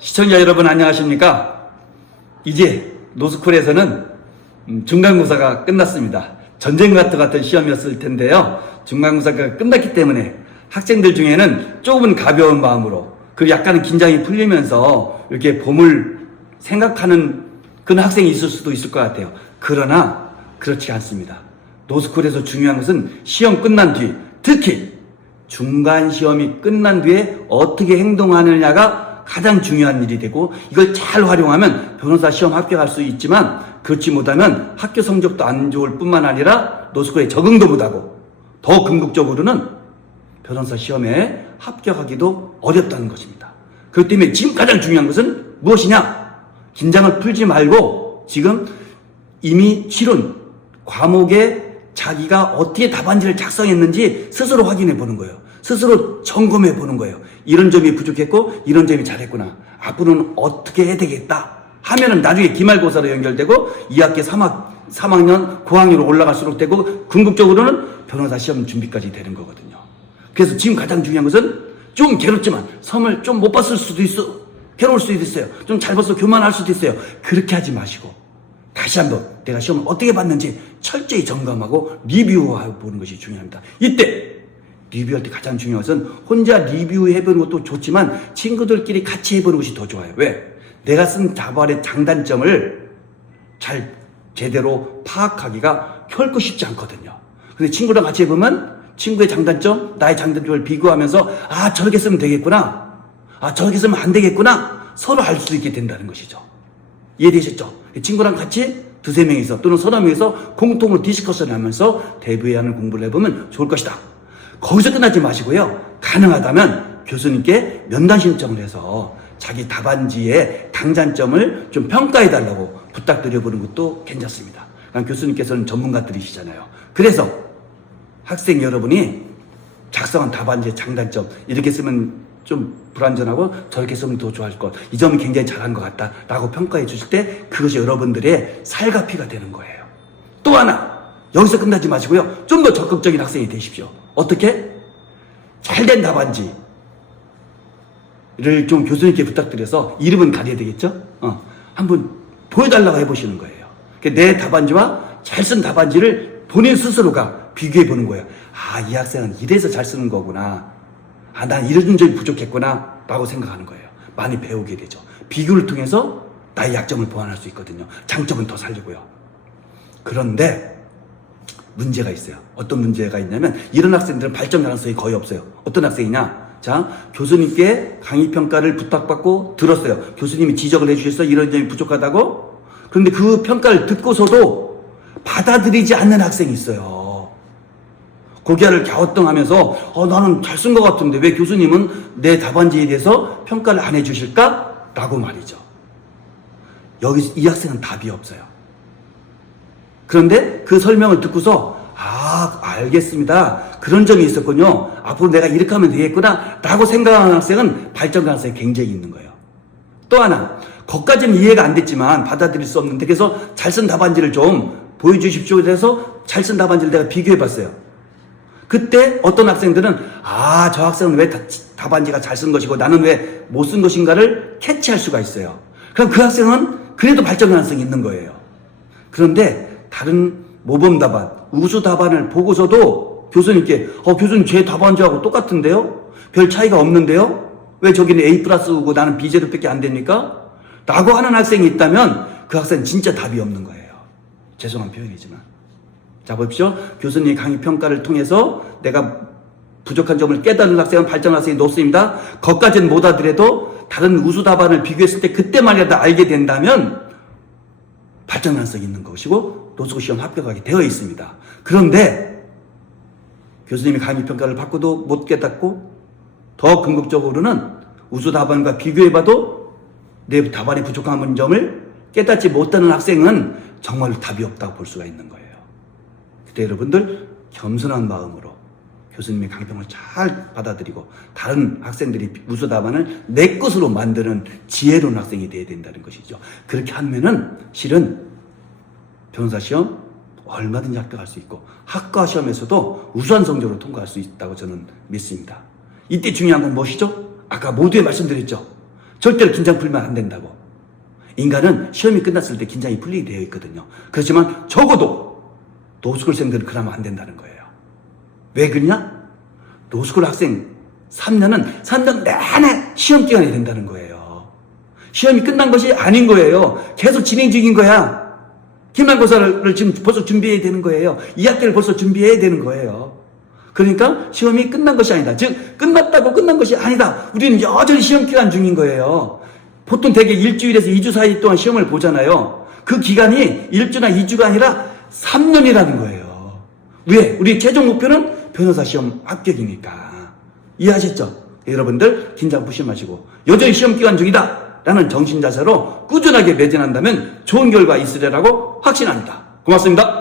시청자 여러분 안녕하십니까? 이제 노스쿨에서는 중간고사가 끝났습니다. 전쟁과 같은 시험이었을 텐데요. 중간고사가 끝났기 때문에 학생들 중에는 조금은 가벼운 마음으로 그리고 약간은 긴장이 풀리면서 이렇게 봄을 생각하는 그런 학생이 있을 수도 있을 것 같아요. 그러나 그렇지 않습니다. 노스쿨에서 중요한 것은 시험 끝난 뒤, 특히 중간 시험이 끝난 뒤에 어떻게 행동하느냐가 가장 중요한 일이 되고, 이걸 잘 활용하면 변호사 시험 합격할 수 있지만 그렇지 못하면 학교 성적도 안 좋을 뿐만 아니라 노스쿨에 적응도 못하고 더 궁극적으로는 변호사 시험에 합격하기도 어렵다는 것입니다. 그렇기 때문에 지금 가장 중요한 것은 무엇이냐? 긴장을 풀지 말고 지금 이미 치른 과목에 자기가 어떻게 답안지를 작성했는지 스스로 확인해 보는 거예요. 스스로 점검해 보는 거예요. 이런 점이 부족했고 이런 점이 잘했구나. 앞으로는 어떻게 해야 되겠다 하면은 나중에 기말고사로 연결되고 2학기 3학년 고학년으로 올라갈수록 되고 궁극적으로는 변호사 시험 준비까지 되는 거거든요. 그래서 지금 가장 중요한 것은 좀 괴롭지만 시험을 좀 못 봤을 수도 있어. 괴로울 수도 있어요. 좀 잘 봐서 교만할 수도 있어요. 그렇게 하지 마시고 다시 한번 내가 시험을 어떻게 봤는지 철저히 점검하고 리뷰하고 보는 것이 중요합니다. 이때 리뷰할 때 가장 중요한 것은 혼자 리뷰해보는 것도 좋지만 친구들끼리 같이 해보는 것이 더 좋아요. 왜? 내가 쓴 답안의 장단점을 잘 제대로 파악하기가 결코 쉽지 않거든요. 근데 친구랑 같이 해보면 친구의 장단점, 나의 장단점을 비교하면서 아 저렇게 쓰면 되겠구나, 아 저렇게 쓰면 안 되겠구나 서로 알 수 있게 된다는 것이죠. 이해되셨죠? 친구랑 같이 두세 명이서 또는 서너 명이서 공통으로 디스커션을 하면서 대비하는 공부를 해보면 좋을 것이다. 거기서 끝나지 마시고요. 가능하다면 교수님께 면담 신청을 해서 자기 답안지의 당장점을 좀 평가해달라고 부탁드려보는 것도 괜찮습니다. 그러니까 교수님께서는 전문가들이시잖아요. 그래서 학생 여러분이 작성한 답안지의 장단점 이렇게 쓰면 좀 불완전하고 저렇게 쓰면 더 좋아할 것, 이 점이 굉장히 잘한 것 같다 라고 평가해 주실 때 그것이 여러분들의 살과 피가 되는 거예요. 또 하나, 여기서 끝나지 마시고요. 좀 더 적극적인 학생이 되십시오. 어떻게? 잘된 답안지를 좀 교수님께 부탁드려서 이름은 가려야 되겠죠? 한번 보여달라고 해보시는 거예요. 내 답안지와 잘 쓴 답안지를 본인 스스로가 비교해 보는 거예요. 아, 이 학생은 이래서 잘 쓰는 거구나. 아, 난 이런 점이 부족했구나 라고 생각하는 거예요. 많이 배우게 되죠. 비교를 통해서 나의 약점을 보완할 수 있거든요. 장점은 더 살리고요. 그런데 문제가 있어요. 어떤 문제가 있냐면 이런 학생들은 발전 가능성이 거의 없어요. 어떤 학생이냐? 자, 교수님께 강의평가를 부탁받고 들었어요. 교수님이 지적을 해주셔서 이런 점이 부족하다고. 그런데 그 평가를 듣고서도 받아들이지 않는 학생이 있어요. 고개를 갸우뚱하면서 나는 잘 쓴 것 같은데 왜 교수님은 내 답안지에 대해서 평가를 안 해주실까? 라고 말이죠. 여기 이 학생은 답이 없어요. 그런데 그 설명을 듣고서 아, 알겠습니다. 그런 점이 있었군요. 앞으로 내가 이렇게 하면 되겠구나 라고 생각하는 학생은 발전 가능성이 굉장히 있는 거예요. 또 하나, 거기까지는 이해가 안 됐지만 받아들일 수 없는데 그래서 잘 쓴 답안지를 좀 보여주십시오. 그래서 잘 쓴 답안지를 내가 비교해 봤어요. 그때 어떤 학생들은 아, 저 학생은 왜 답안지가 잘 쓴 것이고 나는 왜 못 쓴 것인가를 캐치할 수가 있어요. 그럼 그 학생은 그래도 발전 가능성이 있는 거예요. 그런데 다른 모범 답안, 우수 답안을 보고서도 교수님께 교수님 제 답안지하고 똑같은데요? 별 차이가 없는데요? 왜 저기는 A+고 나는 B제로밖에 안 됩니까? 라고 하는 학생이 있다면 그 학생은 진짜 답이 없는 거예요. 죄송한 표현이지만. 자, 보십시오. 교수님의 강의 평가를 통해서 내가 부족한 점을 깨달은 학생은 발전 학생이 높습니다. 거기까지는 못 하더라도 다른 우수 답안을 비교했을 때 그때만이라도 알게 된다면 발전 가능성이 있는 것이고 노스쿨 시험 합격하게 되어 있습니다. 그런데 교수님이 강의 평가를 받고도 못 깨닫고 더 궁극적으로는 우수 답안과 비교해봐도 내 답안이 부족한 점을 깨닫지 못하는 학생은 정말로 답이 없다고 볼 수가 있는 거예요. 그때 여러분들 겸손한 마음으로 교수님의 강평을 잘 받아들이고 다른 학생들이 우수 답안을 내 것으로 만드는 지혜로운 학생이 되어야 된다는 것이죠. 그렇게 하면은 실은 변호사 시험 얼마든지 합격할 수 있고 학과 시험에서도 우수한 성적으로 통과할 수 있다고 저는 믿습니다. 이때 중요한 건 무엇이죠? 아까 모두에 말씀드렸죠. 절대로 긴장 풀면 안 된다고. 인간은 시험이 끝났을 때 긴장이 풀리게 되어 있거든요. 그렇지만 적어도 노스쿨생들은 그러면 안 된다는 거예요. 왜 그러냐? 노스쿨 학생 3년은 3년 내내 시험 기간이 된다는 거예요. 시험이 끝난 것이 아닌 거예요. 계속 진행 중인 거야. 기말고사를 지금 벌써 준비해야 되는 거예요. 2학기를 벌써 준비해야 되는 거예요. 그러니까 시험이 끝난 것이 아니다. 즉 끝났다고 끝난 것이 아니다. 우리는 여전히 시험 기간 중인 거예요. 보통 대개 일주일에서 2주 사이 동안 시험을 보잖아요. 그 기간이 1주나 2주가 아니라 3년이라는 거예요. 왜? 우리 최종 목표는 변호사 시험 합격이니까. 이해하셨죠? 여러분들 긴장 푸지 마시고 여전히 시험 기간 중이다 라는 정신자세로 꾸준하게 매진한다면 좋은 결과 있으리라고 확신합니다. 고맙습니다.